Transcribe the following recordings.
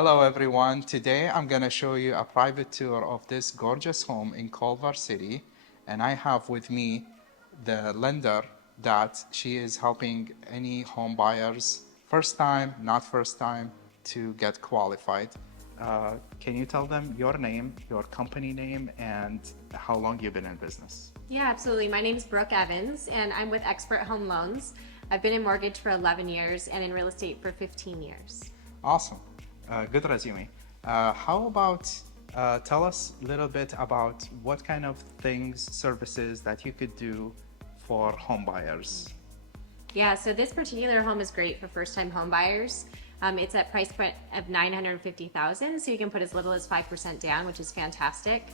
Hello everyone. Today I'm going to show you a private tour of this gorgeous home in Culver City, and I have with me the lender that she is helping any home buyers, first time, not first time, to get qualified. Can you tell them your name, your company name, and how long you've been in business? Yeah, absolutely. My name is Brooke Evans, and I'm with Expert Home Loans. I've been in mortgage for 11 years and in real estate for 15 years. Awesome. Good resume. How about tell us a little bit about what kind of things, services that you could do for home buyers? Yeah, so this particular home is great for first-time home buyers. It's at price point of $950,000, so you can put as little as 5% down, which is fantastic.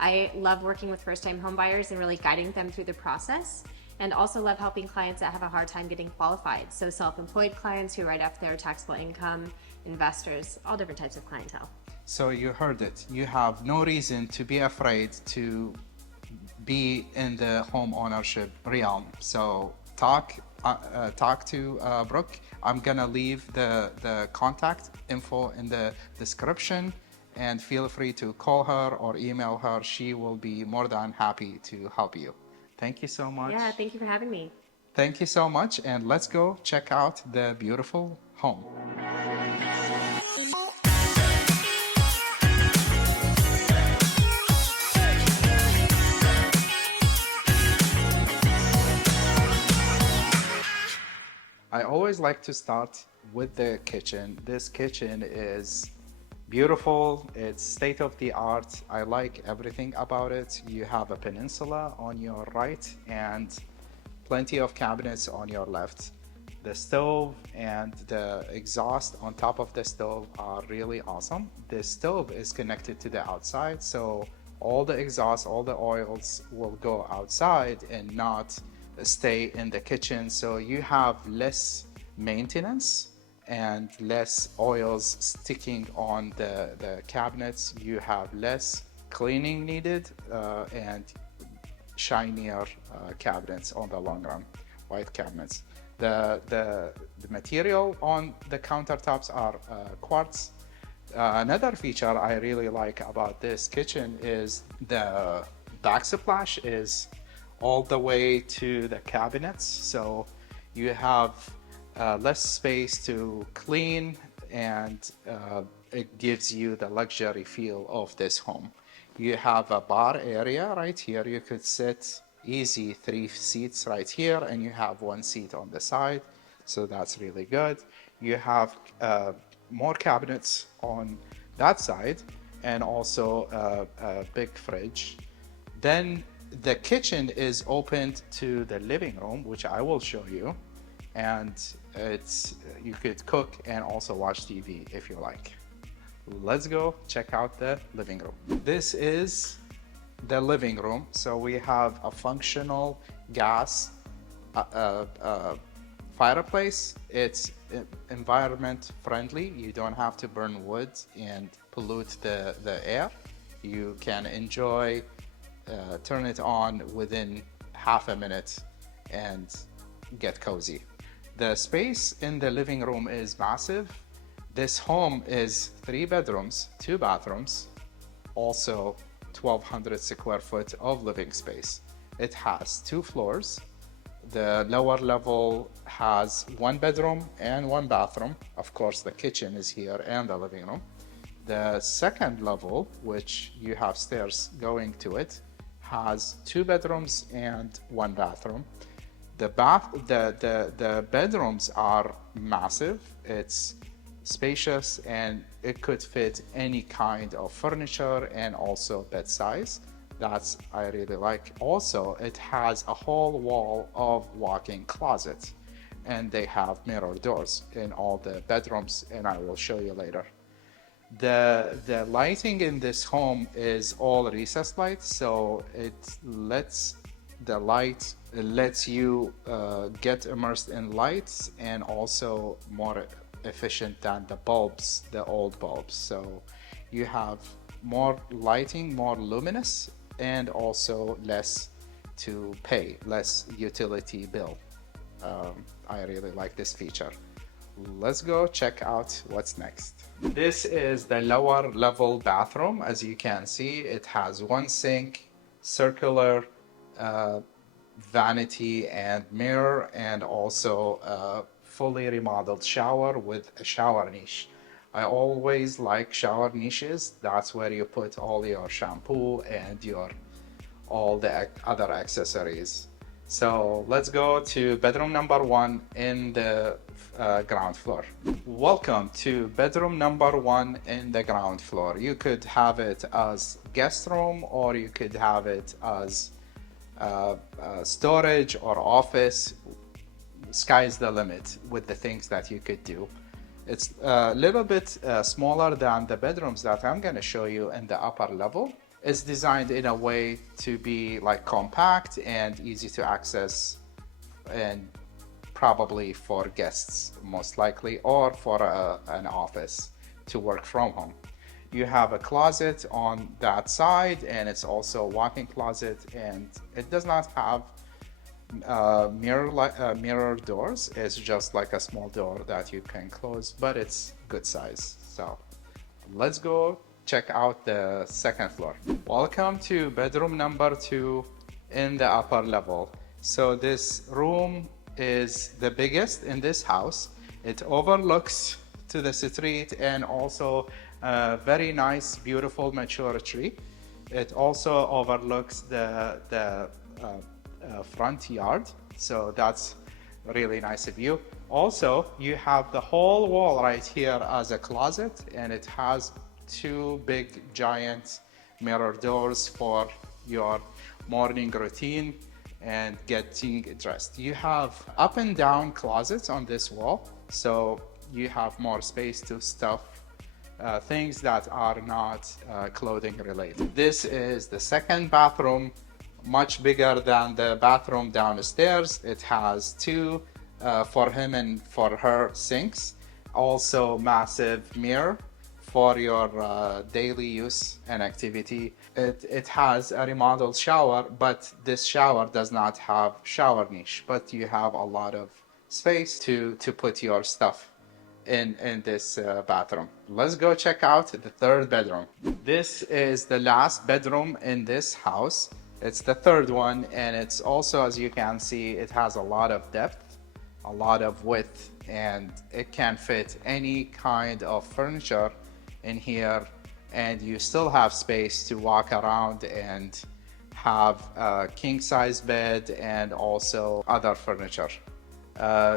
I love working with first-time home buyers and really guiding them through the process, and also love helping clients that have a hard time getting qualified. So self-employed clients who write off their taxable income, investors, all different types of clientele. So you heard it. You have no reason to be afraid to be in the home ownership realm. So talk to Brooke. I'm gonna leave the contact info in the description, and feel free to call her or email her. She will be more than happy to help you. Thank you so much. Yeah, thank you for having me. Thank you so much, and let's go check out the beautiful home. I always like to start with the kitchen. This kitchen is beautiful. It's state of the art. I like everything about it. You have a peninsula on your right and plenty of cabinets on your left. The stove and the exhaust on top of the stove are really awesome. The stove is connected to the outside, so all the exhaust, all the oils will go outside and not stay in the kitchen. So you have less maintenance and less oils sticking on the cabinets. You have less cleaning needed and shinier cabinets on the long run, white cabinets. The material on the countertops are quartz. Another feature I really like about this kitchen is the backsplash is all the way to the cabinets, so you have less space to clean, and it gives you the luxury feel of this home. You have a bar area right here. You could sit easy 3 seats right here, and you have 1 seat on the side, so that's really good. You have more cabinets on that side, and also a big fridge. Then the kitchen is opened to the living room, which I will show you, and you could cook and also watch TV if you like. Let's go check out the living room. This is the living room. So we have a functional gas fireplace. It's environment friendly. You don't have to burn wood and pollute the air. You can enjoy, turn it on within half a minute and get cozy. The space in the living room is massive. This home is 3 bedrooms, 2 bathrooms, also 1,200 square foot of living space. It has 2 floors. The lower level has 1 bedroom and 1 bathroom. Of course, the kitchen is here and the living room. The second level, which you have stairs going to it, has 2 bedrooms and 1 bathroom. The bedrooms are massive. It's spacious, and it could fit any kind of furniture and also bed size. That's I really like. Also, it has a whole wall of walk-in closets, and they have mirror doors in all the bedrooms, and I will show you later. The lighting in this home is all recessed light, so it lets you get immersed in lights, and also more efficient than the bulbs, the old bulbs. So you have more lighting, more luminous, and also less to pay, less utility bill. I really like this feature. let's go check out what's next. This is the lower level bathroom. As you can see, it has one sink, circular vanity and mirror, and also a fully remodeled shower with a shower niche. I always like shower niches. That's where you put all your shampoo and all the other accessories. So let's go to bedroom number 1 in the ground floor. Welcome to bedroom number 1 in the ground floor. You could have it as guest room, or you could have it as storage or office. Sky's the limit with the things that you could do. It's a little bit smaller than the bedrooms that I'm going to show you in the upper level. It's designed in a way to be like compact and easy to access, and probably for guests most likely, or for an office to work from home. You have a closet on that side, and it's also a walk-in closet, and it does not have mirror doors. It's just like a small door that you can close, but it's good size. So let's go check out the second floor. Welcome to bedroom number 2 in the upper level. So this room is the biggest in this house. It overlooks to the street, and also a very nice, beautiful mature tree. It also overlooks the front yard, so that's really nice of you. Also, you have the whole wall right here as a closet, and it has 2 big giant mirror doors for your morning routine and getting dressed. You have up and down closets on this wall, so you have more space to stuff things that are not clothing related. This is the second bathroom, much bigger than the bathroom downstairs. It has 2 for him and for her sinks, also massive mirror for your daily use and activity. It has a remodeled shower, but this shower does not have shower niche, but you have a lot of space to put your stuff in this bathroom. Let's go check out the third bedroom. This is the last bedroom in this house. It's the third one, and it's also, as you can see, it has a lot of depth, a lot of width, and it can fit any kind of furniture in here, and you still have space to walk around and have a king size bed and also other furniture.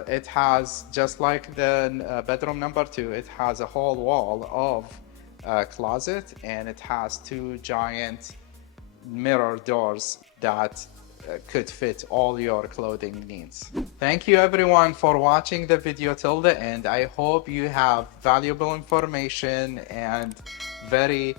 It has, just like the bedroom number 2, it has a whole wall of closet, and it has 2 giant mirror doors that could fit all your clothing needs. Thank you everyone for watching the video till the end. I hope you have valuable information and very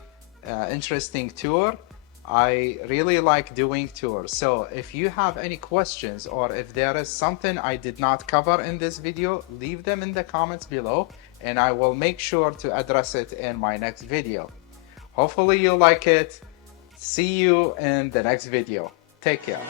interesting tour. I really like doing tours, so if you have any questions, or if there is something I did not cover in this video, leave them in the comments below, and I will make sure to address it in my next video. Hopefully you like it. See you in the next video. Take care.